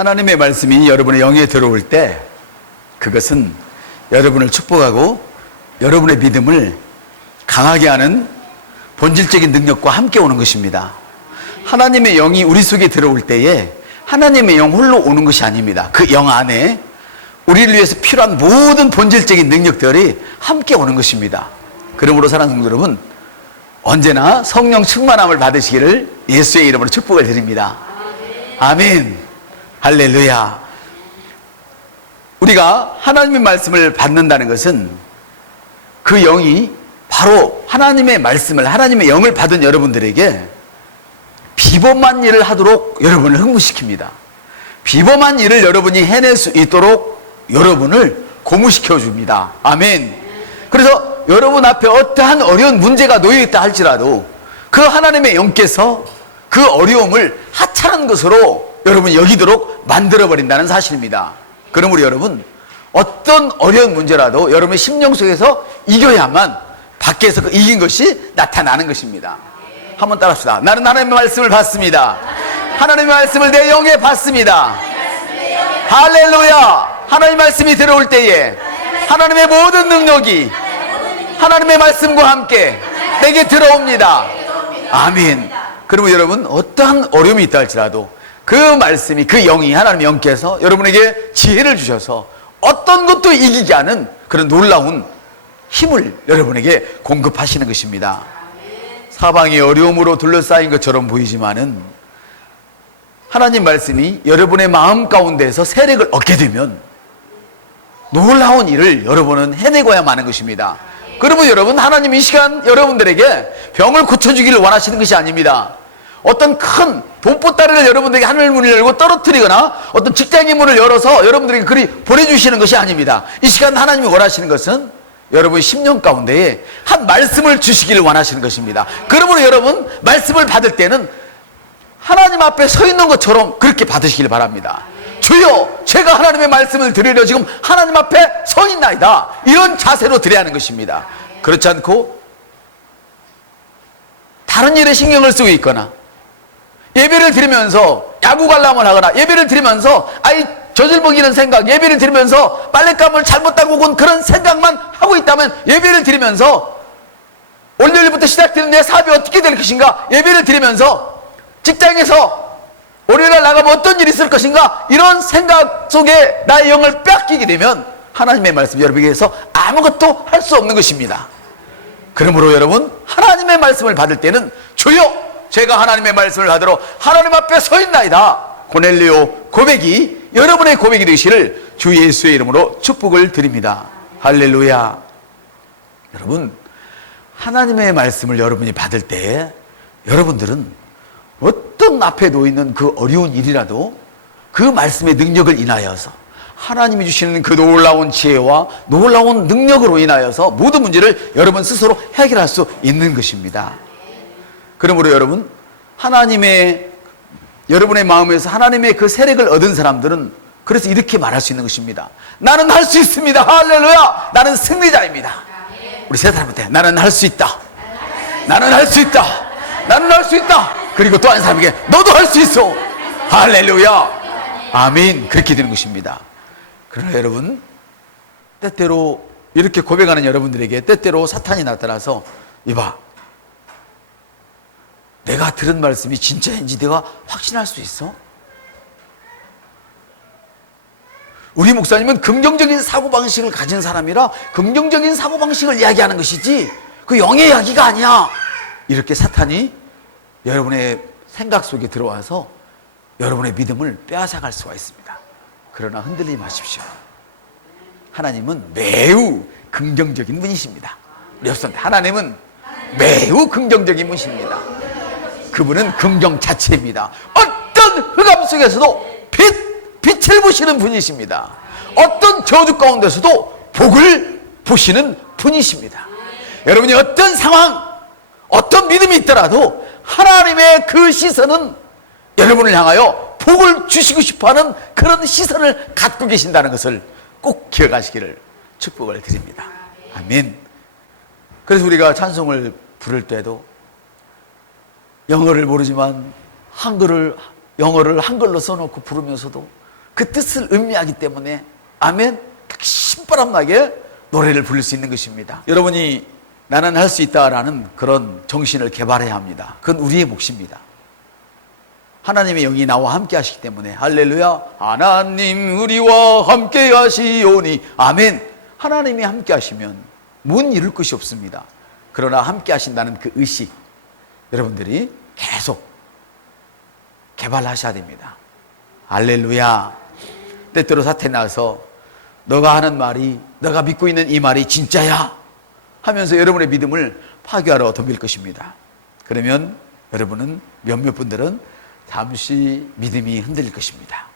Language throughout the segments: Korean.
하나님의 말씀이 여러분의 영에 들어올 때 그것은 여러분을 축복하고 여러분의 믿음을 강하게 하는 본질적인 능력과 함께 오는 것입니다. 하나님의 영이 우리 속에 들어올 때에 하나님의 영 홀로 오는 것이 아닙니다. 그 영 안에 우리를 위해서 필요한 모든 본질적인 능력들이 함께 오는 것입니다. 그러므로 사랑하는 성도 여러분, 언제나 성령 충만함을 받으시기를 예수의 이름으로 축복을 드립니다. 아멘. 할렐루야. 우리가 하나님의 말씀을 받는다는 것은 그 영이 바로 하나님의 말씀을, 하나님의 영을 받은 여러분들에게 비범한 일을 하도록 여러분을 흥분시킵니다. 비범한 일을 여러분이 해낼 수 있도록 여러분을 고무시켜 줍니다. 아멘. 그래서 여러분 앞에 어떠한 어려운 문제가 놓여있다 할지라도 그 하나님의 영께서 그 어려움을 하찮은 것으로 여러분이 여기도록 만들어버린다는 사실입니다. 그러므로 여러분, 어떤 어려운 문제라도 여러분의 심령 속에서 이겨야만 밖에서 그 이긴 것이 나타나는 것입니다. 한번 따라합시다. 나는 하나님의 말씀을 받습니다. 하나님의 말씀을 내 영에 받습니다. 할렐루야. 하나님의 말씀이 들어올 때에 하나님의 모든 능력이 하나님의 말씀과 함께 내게 들어옵니다. 아멘. 그러면 여러분, 어떠한 어려움이 있다 할지라도 그 말씀이, 그 영이, 하나님의 영께서 여러분에게 지혜를 주셔서 어떤 것도 이기게 하는 그런 놀라운 힘을 여러분에게 공급하시는 것입니다. 사방이 어려움으로 둘러싸인 것처럼 보이지만은 하나님 말씀이 여러분의 마음 가운데서 세력을 얻게 되면 놀라운 일을 여러분은 해내고야 마는 것입니다. 그러면 여러분, 하나님 이 시간 여러분들에게 병을 고쳐주기를 원하시는 것이 아닙니다. 어떤 큰 돈보따리를 여러분들에게 하늘 문을 열고 떨어뜨리거나 어떤 직장의 문을 열어서 여러분들에게 그리 보내주시는 것이 아닙니다. 이 시간 하나님이 원하시는 것은 여러분의 심령 가운데에 한 말씀을 주시기를 원하시는 것입니다. 그러므로 여러분, 말씀을 받을 때는 하나님 앞에 서 있는 것처럼 그렇게 받으시길 바랍니다. 주여, 제가 하나님의 말씀을 드리려 지금 하나님 앞에 서 있나이다, 이런 자세로 드려야 하는 것입니다. 그렇지 않고 다른 일에 신경을 쓰고 있거나 예배를 드리면서 야구 관람을 하거나 예배를 드리면서 아이 저질먹이는 생각, 예배를 드리면서 빨랫감을 잘못 따고 온 그런 생각만 하고 있다면, 예배를 드리면서 월요일부터 시작되는 내 사업이 어떻게 될 것인가, 예배를 드리면서 직장에서 월요일날 나가면 어떤 일이 있을 것인가, 이런 생각 속에 나의 영을 뺏기게 되면 하나님의 말씀 여러분에게서 아무것도 할 수 없는 것입니다. 그러므로 여러분, 하나님의 말씀을 받을 때는 주여, 제가 하나님의 말씀을 받으러 하나님 앞에 서 있나이다, 고넬료 고백이 여러분의 고백이 되시기를 주 예수의 이름으로 축복을 드립니다. 할렐루야. 여러분, 하나님의 말씀을 여러분이 받을 때 여러분들은 어떤 앞에 놓이는 그 어려운 일이라도 그 말씀의 능력을 인하여서, 하나님이 주시는 그 놀라운 지혜와 놀라운 능력으로 인하여서 모든 문제를 여러분 스스로 해결할 수 있는 것입니다. 그러므로 여러분, 여러분의 마음에서 하나님의 그 세력을 얻은 사람들은 그래서 이렇게 말할 수 있는 것입니다. 나는 할 수 있습니다. 할렐루야. 나는 승리자입니다. 우리 세 사람한테 나는 할 수 있다, 나는 할 수 있다, 나는 할 수 있다. 그리고 또 한 사람에게 너도 할 수 있어. 할렐루야. 아멘. 그렇게 되는 것입니다. 그러나 여러분, 때때로 이렇게 고백하는 여러분들에게 때때로 사탄이 나타나서, 이봐, 내가 들은 말씀이 진짜인지 내가 확신할 수 있어? 우리 목사님은 긍정적인 사고방식을 가진 사람이라 긍정적인 사고방식을 이야기하는 것이지 그 영의 이야기가 아니야. 이렇게 사탄이 여러분의 생각 속에 들어와서 여러분의 믿음을 빼앗아갈 수가 있습니다. 그러나 흔들리지 마십시오. 하나님은 매우 긍정적인 분이십니다. 우리 옆사람들, 하나님은 매우 긍정적인 분이십니다. 그분은 긍정 자체입니다. 어떤 흑암 속에서도 빛을 보시는 분이십니다. 어떤 저주 가운데서도 복을 보시는 분이십니다. 여러분이 어떤 상황, 어떤 믿음이 있더라도 하나님의 그 시선은 여러분을 향하여 복을 주시고 싶어하는 그런 시선을 갖고 계신다는 것을 꼭 기억하시기를 축복을 드립니다. 아멘. 그래서 우리가 찬송을 부를 때도 영어를 모르지만 영어를 한글로 써놓고 부르면서도 그 뜻을 의미하기 때문에 아멘, 신바람나게 노래를 부를 수 있는 것입니다. 여러분이 나는 할 수 있다라는 그런 정신을 개발해야 합니다. 그건 우리의 몫입니다. 하나님의 영이 나와 함께 하시기 때문에 할렐루야, 하나님 우리와 함께 하시오니 아멘. 하나님이 함께 하시면 문 이룰 것이 없습니다. 그러나 함께 하신다는 그 의식, 여러분들이 계속 개발하셔야 됩니다. 할렐루야. 때때로 사태 나서 너가 하는 말이, 너가 믿고 있는 이 말이 진짜야 하면서 여러분의 믿음을 파괴하러 덤빌 것입니다. 그러면 여러분은, 몇몇 분들은 잠시 믿음이 흔들릴 것입니다.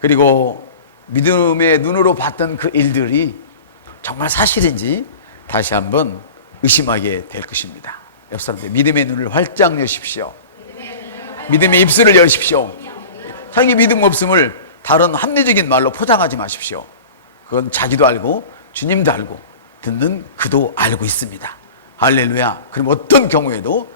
그리고 믿음의 눈으로 봤던 그 일들이 정말 사실인지 다시 한번 의심하게 될 것입니다. 옆 사람들, 믿음의 눈을 활짝 여십시오. 믿음의 입술을 여십시오. 자기 믿음 없음을 다른 합리적인 말로 포장하지 마십시오. 그건 자기도 알고 주님도 알고 듣는 그도 알고 있습니다. 할렐루야. 그럼 어떤 경우에도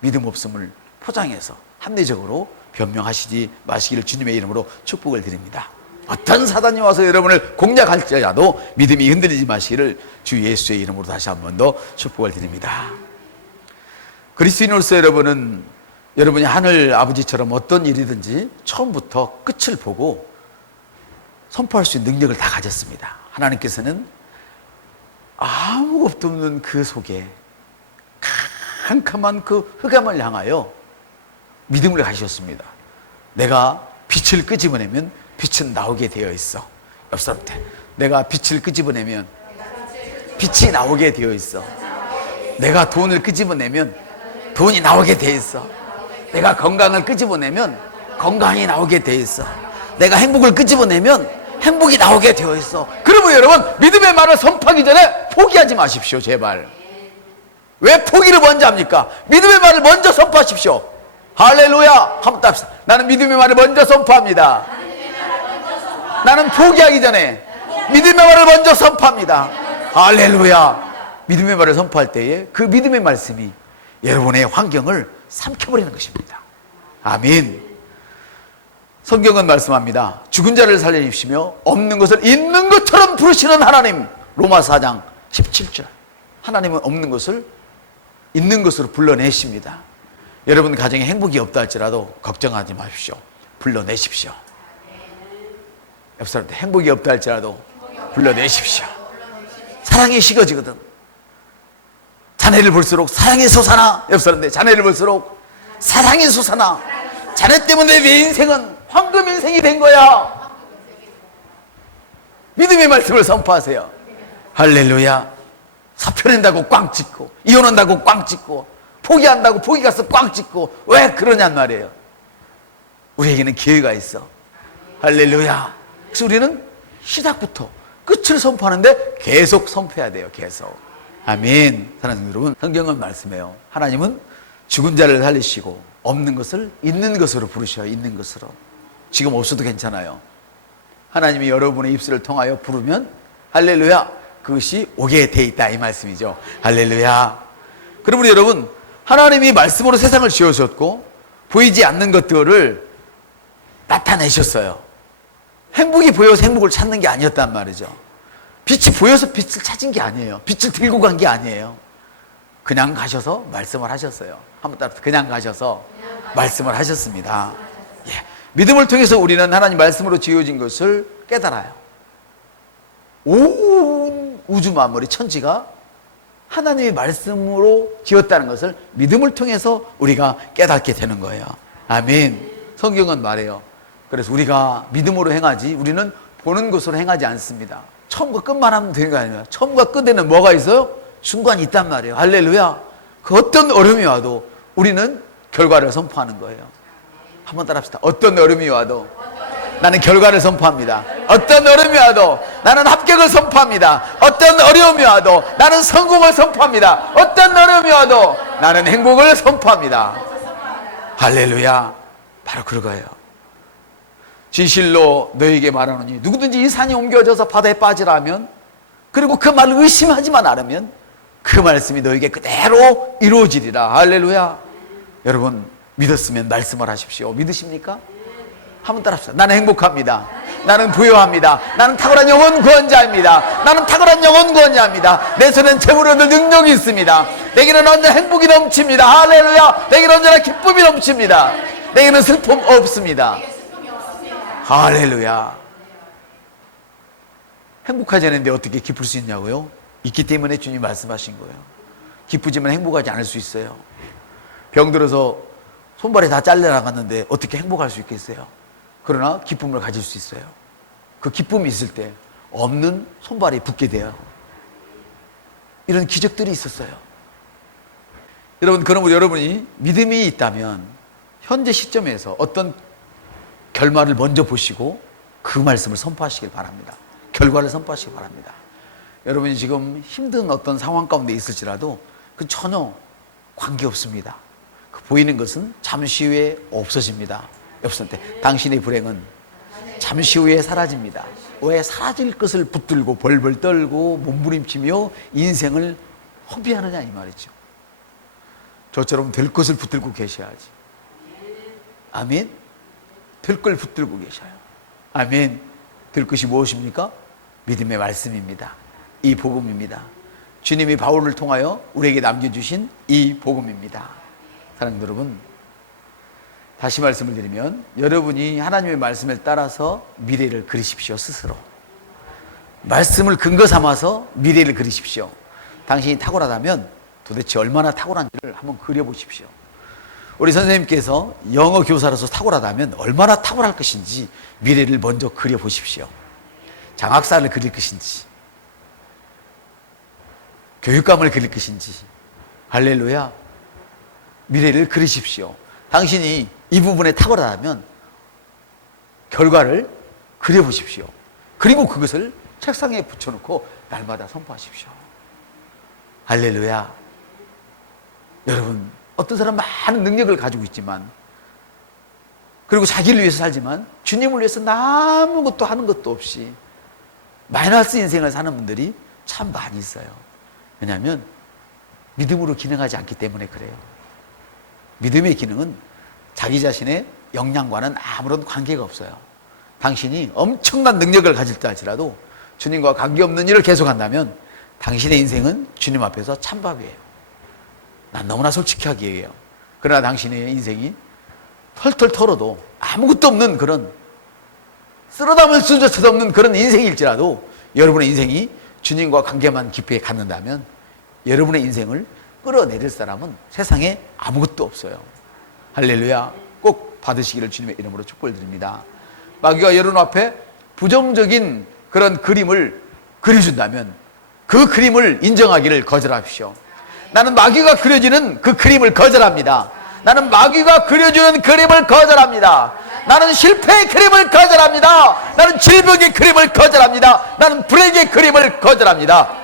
믿음 없음을 포장해서 합리적으로 변명하시지 마시기를 주님의 이름으로 축복을 드립니다. 어떤 사단이 와서 여러분을 공략할지라도 믿음이 흔들리지 마시기를 주 예수의 이름으로 다시 한 번 더 축복을 드립니다. 그리스도인으로서 여러분은 여러분이 하늘 아버지처럼 어떤 일이든지 처음부터 끝을 보고 선포할 수 있는 능력을 다 가졌습니다. 하나님께서는 아무것도 없는 그 속에 캄캄한 그 흑암을 향하여 믿음을 가지셨습니다. 내가 빛을 끄집어내면 빛은 나오게 되어 있어. 옆 사람한테, 내가 빛을 끄집어내면 빛이 나오게 되어 있어. 내가 돈을 끄집어내면 돈이 나오게 되어 있어. 내가 건강을 끄집어내면 건강이 나오게 되어 있어. 내가 행복을 끄집어내면 행복이 나오게 되어 있어. 그러면 여러분, 믿음의 말을 선포하기 전에 포기하지 마십시오. 제발. 왜 포기를 먼저 합니까? 믿음의 말을 먼저 선포하십시오. 할렐루야. 한번 합시다. 나는 믿음의 말을 먼저 선포합니다. 나는 포기하기 전에 믿음의 말을 먼저 선포합니다. 할렐루야. 믿음의 말을 선포할 때에 그 믿음의 말씀이 여러분의 환경을 삼켜버리는 것입니다. 아멘. 성경은 말씀합니다. 죽은 자를 살려주시며 없는 것을 있는 것처럼 부르시는 하나님. 로마서 4장 17절. 하나님은 없는 것을 있는 것으로 불러내십니다. 여러분 가정에 행복이 없다 할지라도 걱정하지 마십시오. 불러내십시오. 옆 사람한테, 행복이 없다 할지라도 불러내십시오. 사랑이 식어지거든. 자네를 볼수록 사랑이 솟아나. 옆 사람한테, 자네를 볼수록 사랑이 솟아나. 자네 때문에 내 인생은 황금 인생이 된 거야. 믿음의 말씀을 선포하세요. 할렐루야. 사표 낸다고 꽝 찍고, 이혼한다고 꽝 찍고, 포기한다고 포기 가서 꽝 찍고, 왜 그러냔 말이에요. 우리에게는 기회가 있어. 할렐루야. 그래서 우리는 시작부터 끝을 선포하는데 계속 선포해야 돼요. 계속. 아멘. 사랑하는 여러분, 성경은 말씀해요. 하나님은 죽은 자를 살리시고 없는 것을 있는 것으로 부르셔요. 있는 것으로. 지금 없어도 괜찮아요. 하나님이 여러분의 입술을 통하여 부르면 할렐루야, 그것이 오게 돼 있다, 이 말씀이죠. 할렐루야. 그러므로 여러분, 하나님이 말씀으로 세상을 지으셨고 보이지 않는 것들을 나타내셨어요. 행복이 보여서 행복을 찾는 게 아니었단 말이죠. 빛이 보여서 빛을 찾은 게 아니에요. 빛을 들고 간 게 아니에요. 그냥 가셔서 말씀을 하셨어요. 한번 따라, 그냥 가셔서 말씀을 하셨습니다. 예. 믿음을 통해서 우리는 하나님 말씀으로 지어진 것을 깨달아요. 온 우주 만물의 천지가 하나님의 말씀으로 지었다는 것을 믿음을 통해서 우리가 깨닫게 되는 거예요. 아멘. 성경은 말해요. 그래서 우리가 믿음으로 행하지, 우리는 보는 것으로 행하지 않습니다. 처음과 끝만 하면 되는 거 아니에요. 처음과 끝에는 뭐가 있어요? 중간이 있단 말이에요. 할렐루야. 그 어떤 어려움이 와도 우리는 결과를 선포하는 거예요. 한번 따라합시다. 어떤 어려움이 와도 나는 결과를 선포합니다. 어떤 어려움이 와도 나는 합격을 선포합니다. 어떤 어려움이 와도 나는 성공을 선포합니다. 어떤 어려움이 와도 나는 행복을 선포합니다. 할렐루야. 바로 그거예요. 진실로 너에게 말하노니 누구든지 이 산이 옮겨져서 바다에 빠지라 하면, 그리고 그 말을 의심하지만 않으면 그 말씀이 너에게 그대로 이루어지리라. 할렐루야. 여러분, 믿었으면 말씀을 하십시오. 믿으십니까? 한번 따라합시다. 나는 행복합니다. 나는 부여합니다. 나는 탁월한 영혼 구원자입니다. 나는 탁월한 영혼 구원자입니다. 내 손엔 재물을 얻을 능력이 있습니다. 내게는 언제나 행복이 넘칩니다. 할렐루야. 내게는 언제나 기쁨이 넘칩니다. 내게는 슬픔 없습니다. 할렐루야. 행복하지 않은데 어떻게 기쁠 수 있냐고요? 있기 때문에 주님 말씀하신 거예요. 기쁘지만 행복하지 않을 수 있어요. 병들어서 손발이 다 잘려나갔는데 어떻게 행복할 수 있겠어요? 그러나 기쁨을 가질 수 있어요. 그 기쁨이 있을 때 없는 손발이 붙게 돼요. 이런 기적들이 있었어요. 여러분, 그러므로 여러분이 믿음이 있다면 현재 시점에서 어떤 결말을 먼저 보시고 그 말씀을 선포하시길 바랍니다. 결과를 선포하시기 바랍니다. 여러분이 지금 힘든 어떤 상황 가운데 있을지라도 그 전혀 관계없습니다. 그 보이는 것은 잠시 후에 없어집니다. 없었는데 당신의 불행은 잠시 후에 사라집니다. 왜 사라질 것을 붙들고 벌벌 떨고 몸부림치며 인생을 허비하느냐 이 말이죠. 저처럼 될 것을 붙들고 계셔야지. 아멘. 될 걸 붙들고 계셔요. 아멘. 될 것이 무엇입니까? 믿음의 말씀입니다. 이 복음입니다. 주님이 바울을 통하여 우리에게 남겨주신 이 복음입니다. 사랑하는 여러분, 다시 말씀을 드리면 여러분이 하나님의 말씀을 따라서 미래를 그리십시오. 스스로 말씀을 근거 삼아서 미래를 그리십시오. 당신이 탁월하다면 도대체 얼마나 탁월한지를 한번 그려보십시오. 우리 선생님께서 영어 교사로서 탁월하다면 얼마나 탁월할 것인지 미래를 먼저 그려보십시오. 장학사를 그릴 것인지 교육감을 그릴 것인지. 할렐루야. 미래를 그리십시오. 당신이 이 부분에 탁월하다면 결과를 그려보십시오. 그리고 그것을 책상에 붙여놓고 날마다 선포하십시오. 할렐루야. 여러분, 어떤 사람 많은 능력을 가지고 있지만, 그리고 자기를 위해서 살지만 주님을 위해서 아무것도 하는 것도 없이 마이너스 인생을 사는 분들이 참 많이 있어요. 왜냐하면 믿음으로 기능하지 않기 때문에 그래요. 믿음의 기능은 자기 자신의 역량과는 아무런 관계가 없어요. 당신이 엄청난 능력을 가질 때 할지라도 주님과 관계없는 일을 계속한다면 당신의 인생은 주님 앞에서 찬밥이에요. 난 너무나 솔직하게 얘기해요. 그러나 당신의 인생이 털털 털어도 아무것도 없는 그런 쓸어담을 수조차도 없는 그런 인생일지라도 여러분의 인생이 주님과 관계만 깊이 갖는다면 여러분의 인생을 끌어내릴 사람은 세상에 아무것도 없어요. 할렐루야. 꼭 받으시기를 주님의 이름으로 축복을 드립니다. 마귀가 여러분 앞에 부정적인 그런 그림을 그려준다면 그 그림을 인정하기를 거절하십시오. 나는 마귀가 그려지는 그 그림을 거절합니다. 나는 마귀가 그려주는 그림을 거절합니다. 나는 실패의 그림을 거절합니다. 나는 질병의 그림을 거절합니다. 나는 불행의 그림을 거절합니다.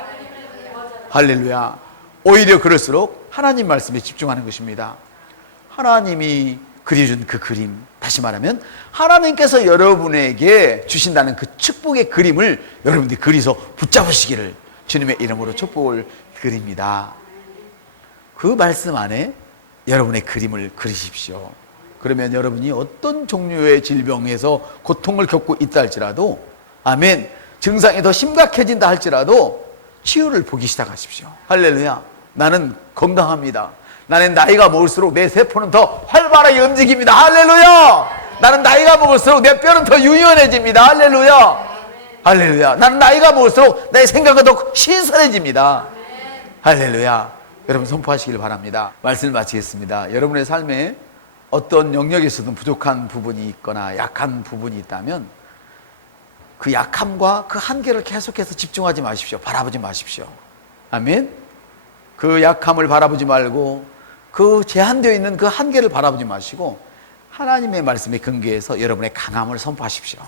할렐루야. 오히려 그럴수록 하나님 말씀에 집중하는 것입니다. 하나님이 그려준 그 그림, 다시 말하면 하나님께서 여러분에게 주신다는 그 축복의 그림을 여러분들이 그리서 붙잡으시기를 주님의 이름으로 축복을 드립니다. 그 말씀 안에 여러분의 그림을 그리십시오. 그러면 여러분이 어떤 종류의 질병에서 고통을 겪고 있다 할지라도, 아멘, 증상이 더 심각해진다 할지라도 치유를 보기 시작하십시오. 할렐루야. 나는 건강합니다. 나는 나이가 먹을수록 내 세포는 더 활발하게 움직입니다. 할렐루야. 나는 나이가 먹을수록 내 뼈는 더 유연해집니다. 할렐루야. 할렐루야. 나는 나이가 먹을수록 내 생각은 더 신선해집니다. 할렐루야. 여러분 선포하시길 바랍니다. 말씀을 마치겠습니다. 여러분의 삶에 어떤 영역에서든 부족한 부분이 있거나 약한 부분이 있다면 그 약함과 그 한계를 계속해서 집중하지 마십시오. 바라보지 마십시오. 아멘. 그 약함을 바라보지 말고 그 제한되어 있는 그 한계를 바라보지 마시고 하나님의 말씀에 근거해서 여러분의 강함을 선포하십시오.